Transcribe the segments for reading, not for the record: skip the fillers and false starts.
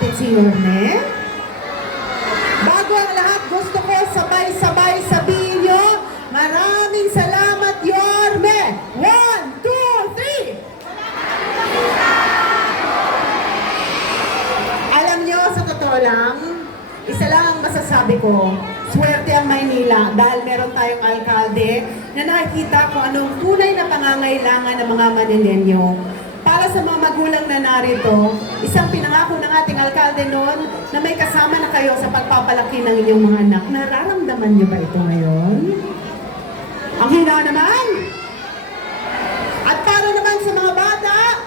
natin si Yorme. Bago ang lahat, gusto ko sabay-sabay sabihin nyo, maraming salamat, Yorme! 1, 2, 3! Alam nyo, sa totoo lang, isa lang ang masasabi ko, swerte ang Maynila dahil meron tayong alkalde na nakikita kung anong tunay na pangangailangan ng mga Manilenyo. Para sa mga magulang na narito, isang pinangako ng ating alkalde noon na may kasama na kayo sa pagpapalaki ng inyong mga anak. Nararamdaman niyo ba ito ngayon? Ang hina naman! At para naman sa mga bata,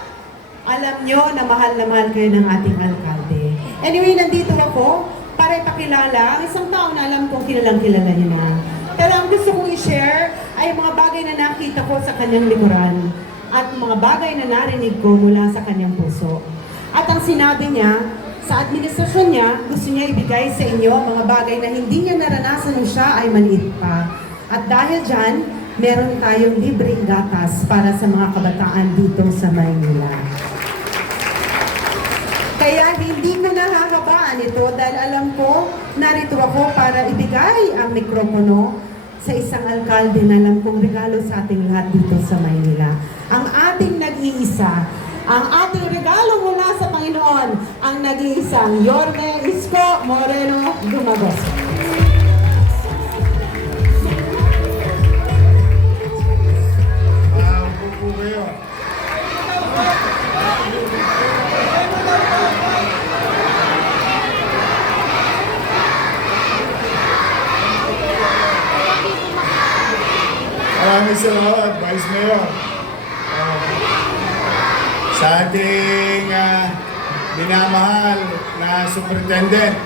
alam nyo na mahal kayo ng ating alkalde. Anyway, nandito ako para ipakilala ang isang tao na alam kong kilalang-kilala niyo na. Pero ang gusto kong i-share ay mga bagay na nakita ko sa kanyang likuran at mga bagay na narinig ko mula sa kanyang puso. At ang sinabi niya, sa administrasyon niya, gusto niya ibigay sa inyo mga bagay na hindi niya naranasan nung siya ay maliit pa. At dahil dyan, meron tayong libreng gatas para sa mga kabataan dito sa Maynila. Kaya hindi ko nahahabaan ito dahil alam ko, narito ako para ibigay ang mikropono sa isang alkalde na alam kong regalo sa ating lahat dito sa Maynila. Ang ating nag-iisa, ang ating regalo mula sa Panginoon, ang nag-iisang Yorme Isko Moreno Dumagos. Maraming salamat, Vice Mayor. Sa ating minamahal na Superintendent,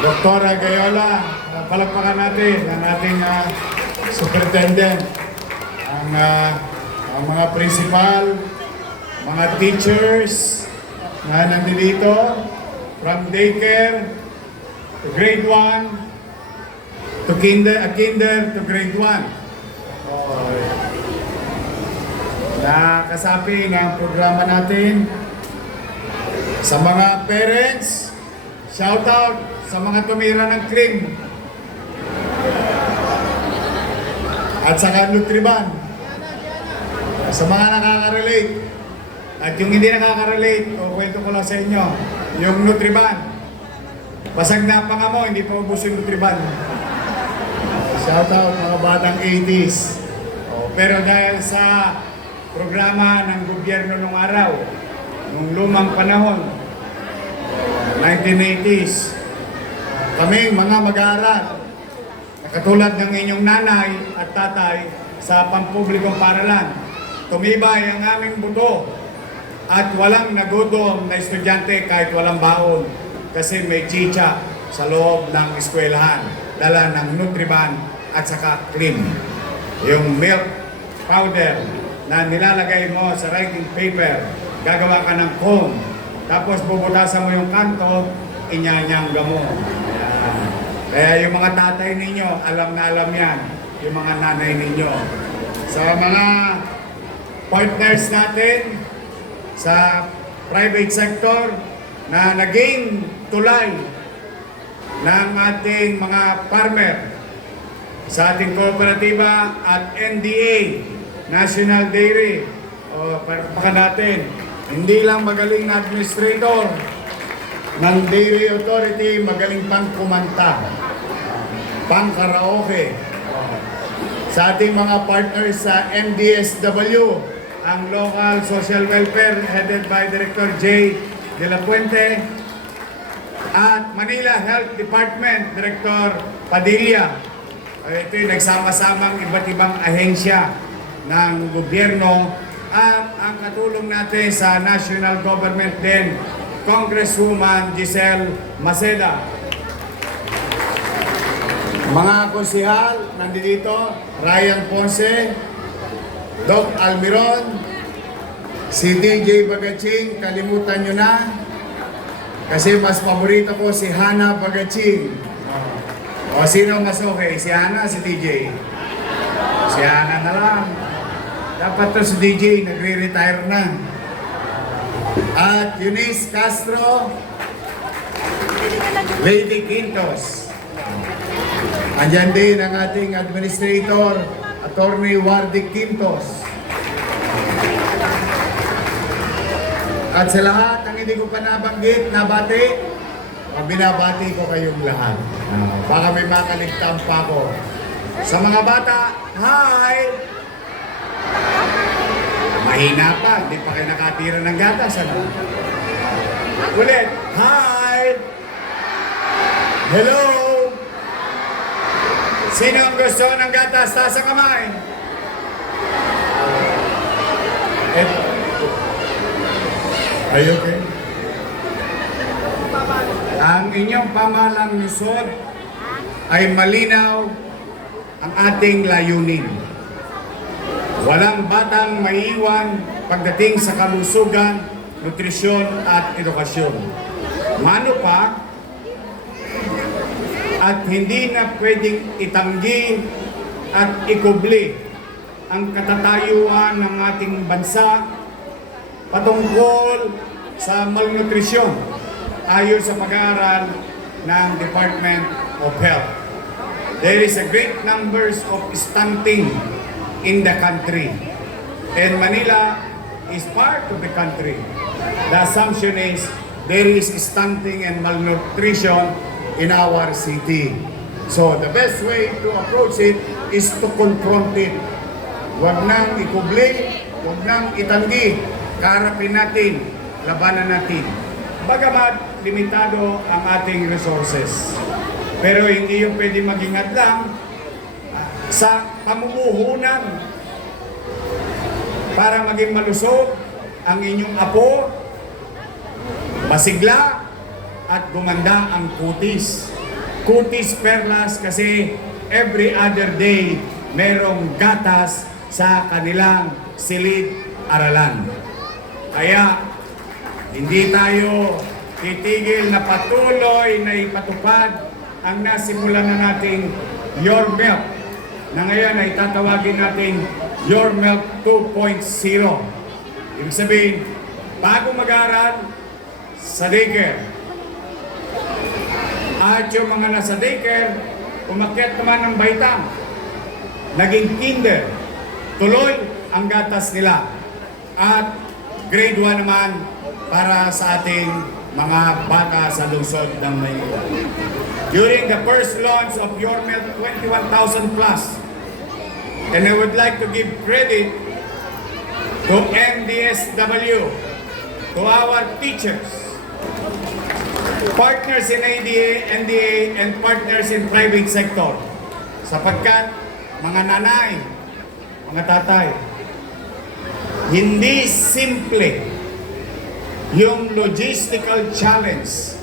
Dr. Gayola, palakpakan natin ang ating Superintendent, ang mga principal, mga teachers na nandito, from daycare to grade 1, to kinder to grade 1. Nakasapi ng programa natin sa mga parents, shout out sa mga tumira ng CLIM at saka Nutriban, sa mga nakaka-relate at yung hindi nakaka-relate, kwento ko lang sa inyo, yung Nutriban, basag na pa nga mo, hindi pa ubos yung Nutriban. Shout out mga batang 80s. Pero dahil sa programa ng gobyerno nung araw, nung lumang panahon, 1980s, kaming mga mag-aaral, na katulad ng inyong nanay at tatay sa pampublikong paaralan, tumibay ang aming buto at walang nagutom na estudyante kahit walang baon kasi may chicha sa loob ng eskwelahan, dala ng Nutriban at saka CLIM. Yung milk powder na nilalagay mo sa writing paper, gagawa ka ng cone, tapos bubutasan mo yung kanto, inyanyangga mo. Kaya yung mga tatay ninyo, alam na alam yan, yung mga nanay ninyo. Sa mga partners natin sa private sector na naging tulay ng ating mga farmer, sa ating kooperatiba at NDA, National Dairy, palakpakan natin. Hindi lang magaling na administrator ng Dairy Authority, magaling pang kumanta, pang karaoke. Sa ating mga partners sa MDSW, ang Local Social Welfare headed by Director J. De La Puente, at Manila Health Department, Director Padilla. Ito yung nagsama-samang iba't ibang ahensya ng gobyerno at ang katulong natin sa national government din, Congresswoman Giselle Maceda. Mga konsihal, nandito, Ryan Ponce, Doc Almiron, si DJ Bagaching, kalimutan nyo na, kasi mas paborito ko si Hana Bagaching. O sino mas okay? Si Hana, si DJ? Si Hana na lang. Dapat to si DJ, nagre-retire na. At Eunice Castro, Lady Quintos. Andyan din ang ating administrator, Attorney Wardy Quintos. At sa lahat ng hindi ko pa nabanggit, nabati, binabati ko kayong lahat. Baka may makaligtaan pa ako. Sa mga bata, hi! Mahina pa, hindi pa kayo nakatira ng gatas. Ano? Ulit, hi! Hello! Sino ang gusto ng gatas? Taas ang kamay. Eto. Are you okay? Ang inyong pamahalang lungsod ay malinaw ang ating layunin. Walang batang maiiwan pagdating sa kalusugan, nutrisyon at edukasyon. Mano pa, at hindi na pwedeng itanggi at ikubli ang katatayuan ng ating bansa patungkol sa malnutrisyon ayon sa pag-aaral ng Department of Health. There is a great numbers of stunting in the country, and Manila is part of the country. The assumption is there is stunting and malnutrition in our city. So the best way to approach it is to confront it. Huwag nang ikubli, huwag nang itanggi, kaharapin natin, labanan natin. Bagamat limitado ang ating resources. Pero hindi yung pwede maging hadlang sa pamumuhunan para maging malusog ang inyong apo, masigla, at gumanda ang kutis. Kutis perlas kasi every other day merong gatas sa kanilang silid-aralan. Kaya hindi tayo titigil na patuloy na ipatupad ang nasimulan na nating Your Milk, na ngayon ay tatawagin natin Your Milk 2.0. Ibig sabihin, bago mag-aaral sa daycare, at yung mga nasa daycare, umakyat naman ng baitang, naging kinder, tuloy ang gatas nila. At grade 1 naman para sa ating mga bata sa lungsod ng Maynila. During the first launch of Your Milk, 21,000 plus. And I would like to give credit to MDSW, to our teachers, partners in ADA, NDA, and partners in private sector. Sapagkat mga nanay, mga tatay, hindi simple yung logistical challenge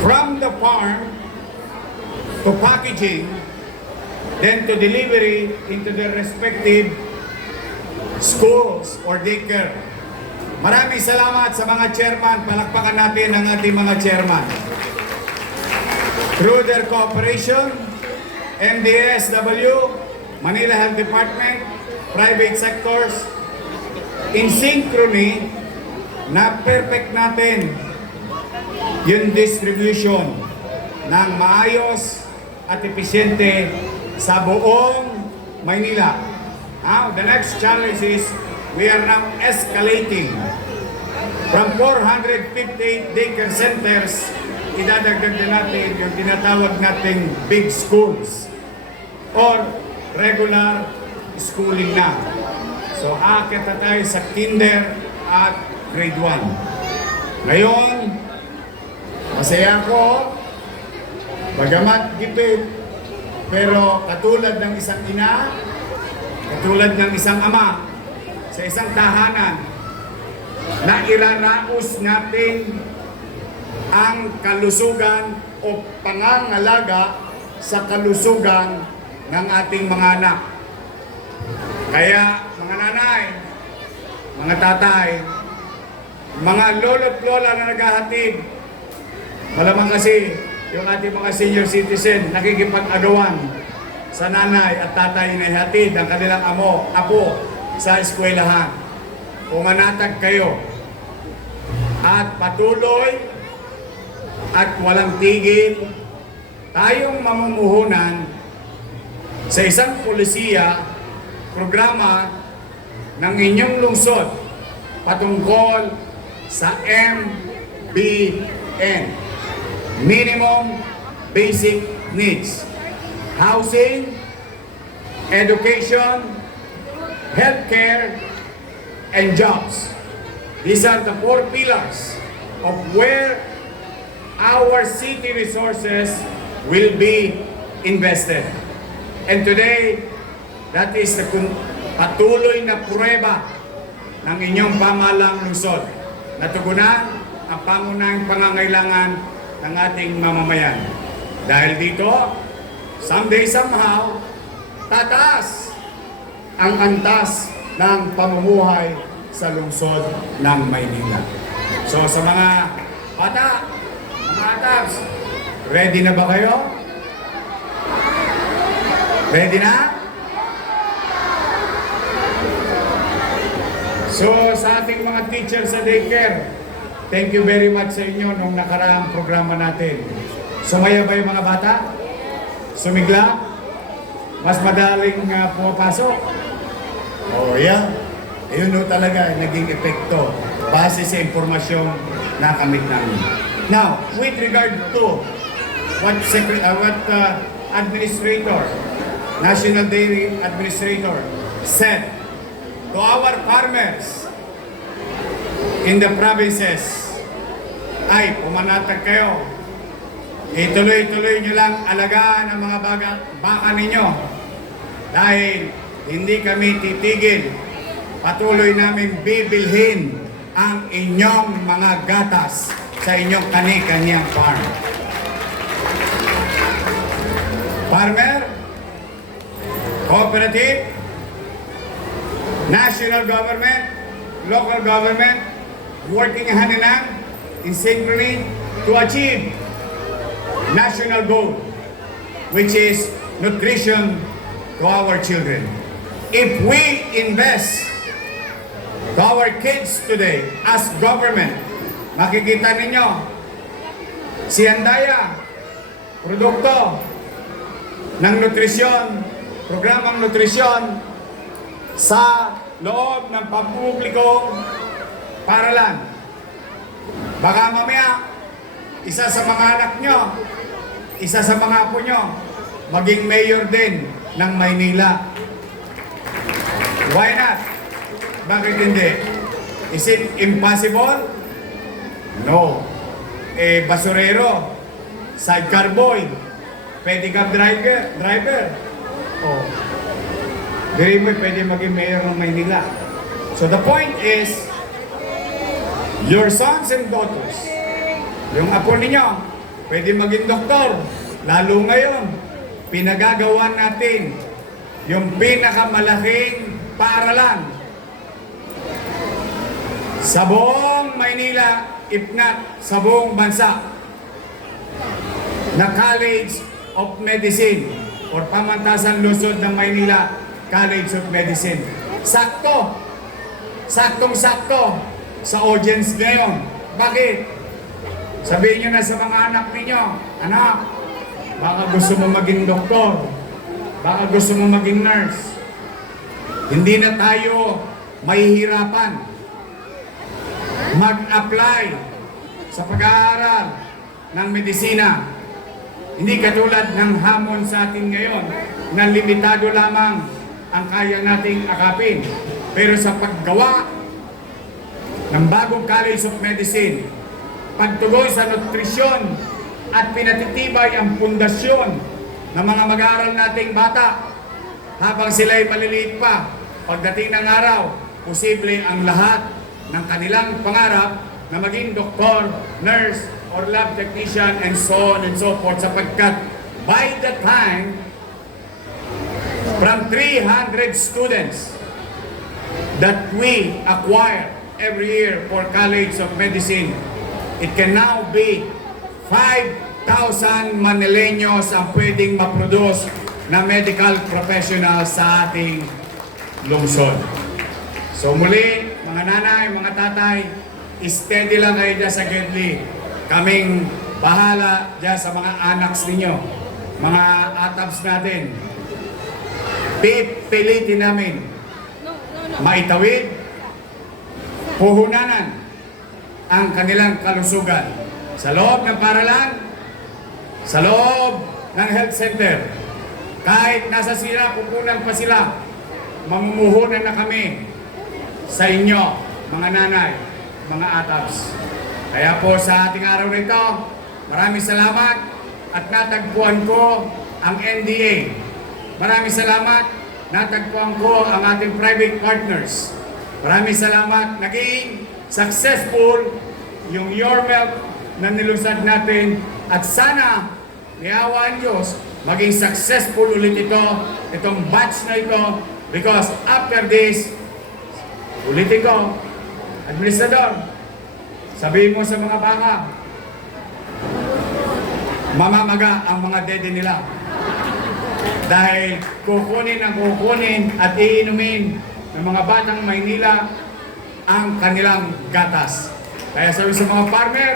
from the farm to packaging, then to delivery into their respective schools or daycare. Maraming salamat sa mga chairman. Palakpakan natin ang ating mga chairman. Through their cooperation, MDSW, Manila Health Department, private sectors, in synchrony, na perfect natin yung distribution ng maayos at episyente sa buong Maynila. Now, the next challenge is we are now escalating from 458 daycare centers, idadagdag na natin yung tinatawag nating big schools or regular schooling na. So, aakit na tayo sa kinder at grade 1. Ngayon, masaya ako, bagamat gipit, pero katulad ng isang ina, katulad ng isang ama, sa isang tahanan, na iraraos natin ang kalusugan o pangangalaga sa kalusugan ng ating mga anak. Kaya, mga nanay, mga tatay, mga lolo't lola na naghahatid, malamang kasi yung ating mga senior citizen nakikipag-agawan sa nanay at tatay na ihatid ang kanilang apo sa eskwelahan. Pumanatag kayo at patuloy at walang tigil tayong mamumuhunan sa isang polisiya programa ng inyong lungsod patungkol sa MBN, Minimum Basic Needs, housing, education, healthcare, and jobs. These are the 4 pillars of where our city resources will be invested. And today, that is the patuloy na pruweba ng inyong pamahalang lungsod na tugunan ang pangunahing pangangailangan ng ating mamamayan. Dahil dito, someday somehow, tataas ang antas ng pamumuhay sa lungsod ng Maynila. So sa mga bata, mga atabs, ready na ba kayo? Ready na? So sa ating mga teachers sa daycare, thank you very much sa inyo nung nakaraang programa natin. Sumaya ba yung mga bata? Sumigla? Mas madaling pumapasok? Oh yeah. Ayun no talaga naging epekto base sa impormasyon na kamit namin. Now, with regard to what Administrator, National Dairy Administrator said to our farmers in the provinces, ay pumanatag kayo. Ituloy-tuloy nyo lang alagaan ang mga baka ninyo dahil hindi kami titigil. Patuloy namin bibilhin ang inyong mga gatas sa inyong kani-kanyang farm. Farmer, cooperative, national government, local government, working hand in hand in synchrony to achieve national goal, which is nutrition to our children. If we invest to our kids today as government, makikita ninyo, si Andaya, produkto ng nutrisyon, programang nutrisyon sa loob ng pampublikong paaralan. Baka mamaya, isa sa mga anak nyo, isa sa mga apo nyo, maging mayor din ng Maynila. Why not? Bakit hindi? Is it impossible? No. Basurero, sidecar boy, pedicab driver. Oh. Diri mo pwede maging mayor ng Maynila. So the point is, your sons and daughters, yung apo ninyo, pwede maging doktor. Lalo ngayon, pinagagawa natin yung pinakamalaking paaralan sa buong Maynila, if not sa buong bansa, na College of Medicine or Pamantasan Lungsod ng Maynila College of Medicine. Sakto! Saktong-sakto sa audience ngayon. Bakit? Sabihin nyo na sa mga anak ninyo, anak, baka gusto mo maging doktor, baka gusto mo maging nurse. Hindi na tayo mahihirapan mag-apply sa pag-aaral ng medisina. Hindi katulad ng hamon sa atin ngayon na limitado lamang ang kaya nating akapin. Pero sa paggawa ng bagong College of Medicine, pagtugoy sa nutrisyon at pinatitibay ang pundasyon ng mga mag-aaral nating bata habang sila'y maliliit pa, pagdating ng araw, posible ang lahat ng kanilang pangarap na maging doktor, nurse, or lab technician, and so on and so forth, sapagkat by the time from 300 students that we acquire every year for College of Medicine, it can now be 5,000 Manileños ang pwedeng maproduce na medical professional sa ating lungsod. So muli, mga nanay, mga tatay, steady lang kayo dyan sa Gedli. Kaming bahala dyan sa mga anaks ninyo, mga atabs natin. Pipilitin namin maitawid, puhunanan ang kanilang kalusugan sa loob ng paralan, sa loob ng health center. Kahit nasa sira, pupunan pa sila, mamumuhunan na kami sa inyo, mga nanay, mga atabs. Kaya po sa ating araw na ito, maraming salamat at natagpuan ko ang NDA. Maraming salamat, natagpuan ko ang ating private partners. Maraming salamat, naging successful yung Your Milk na nilusad natin at sana niawaan Diyos maging successful ulit itong batch na ito because after this, ulitin ko, Administrador, sabihin mo sa mga baka, mamamaga ang mga dede nila. Dahil kukunin at iinumin ng mga batang Maynila ang kanilang gatas. Kaya sabi sa mga farmer,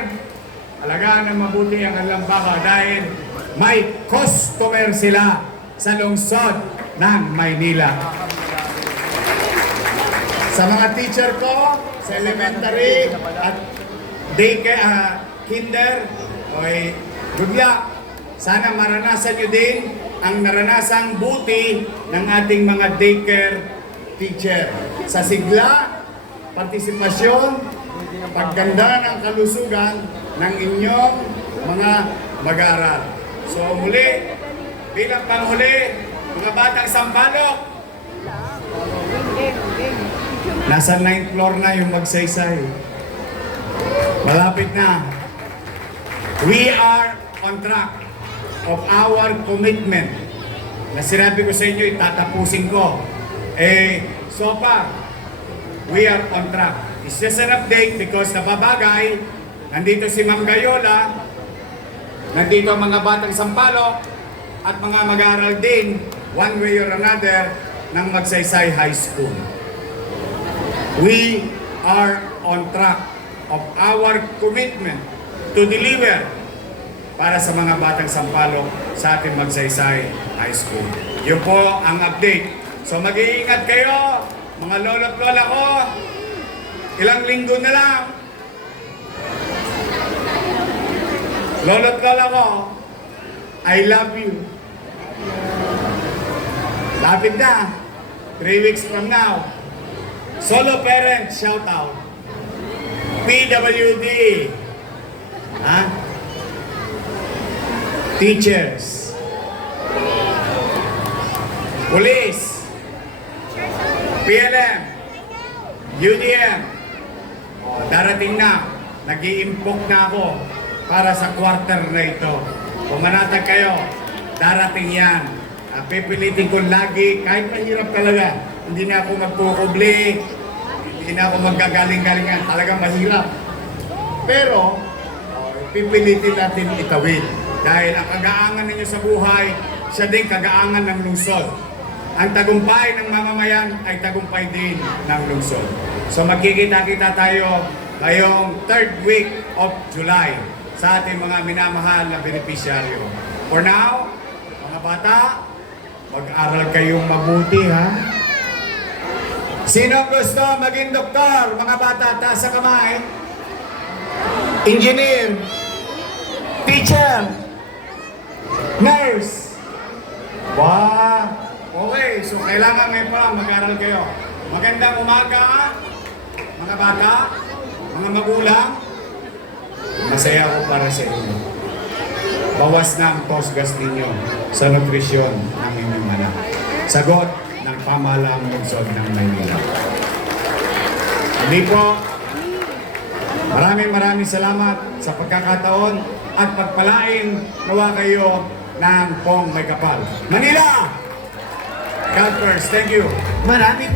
alagaan ng mabuti ang kanilang baka dahil may customer sila sa lungsod ng Maynila. Sa mga teacher ko, sa elementary at daycare, kinder, okay, good luck. Sana maranasan nyo din ang naranasang buti ng ating mga daycare teacher. Sa sigla, partisipasyon, pagganda ng kalusugan ng inyong mga mag-aaral. So muli, bilang panghuli, mga batang Sampaloc, nasa 9th floor na yung magsaysay. Malapit na. We are on track of our commitment na sinabi ko sa inyo, itatapusin ko. So far, we are on track. It's just an update because napabagay, nandito si Ma'am Gayola, nandito ang mga batang Sampaloc, at mga mag-aaral din, one way or another, ng Magsaysay High School. We are on track of our commitment to deliver para sa mga batang Sampaloc sa ating Magsaysay High School. Yun po ang update. So mag-iingat kayo, mga lolo't lola ko. Ilang linggo na lang. Lolo't lola ko, I love you. Lapit na. 3 weeks from now. Solo parent shout out. PWD. Ha? Teachers. Police. PLM. UDM. Darating na. Nag-iimpok na ako para sa quarter na ito. Kung manatag kayo, darating yan. Pipilitin ko lagi, kahit mahirap talaga. Hindi na ako magkukubli, hindi na ako maggagaling-galingan. Talagang mahirap. Pero, pipilitin natin itawid. Dahil ang kagaangan ninyo sa buhay, siya din kagaangan ng lungsod. Ang tagumpay ng mamamayan ay tagumpay din ng lungsod. So magkikita-kita tayo ngayong 3rd week of July sa ating mga minamahal na beneficiaryo. For now, mga bata, mag-aral kayong mabuti, ha? Sino gusto maging doktor? Mga bata, taas sa kamay. Engineer. Teacher. Nurse. Wow. Okay, so kailangan ngayon pa lang mag-aral kayo. Magandang umaga, mga bata, mga magulang. Masaya ako para sa inyo. Bawas na ang tosgas ninyo sa nutrisyon ng inyong anak. Sagot ng pamahalang lungsod ng Maynila. Hindi po, maraming salamat sa pagkakataon at pagpalain nawa kayo ng pong may kapal. Manila! God first. Thank you. Maraming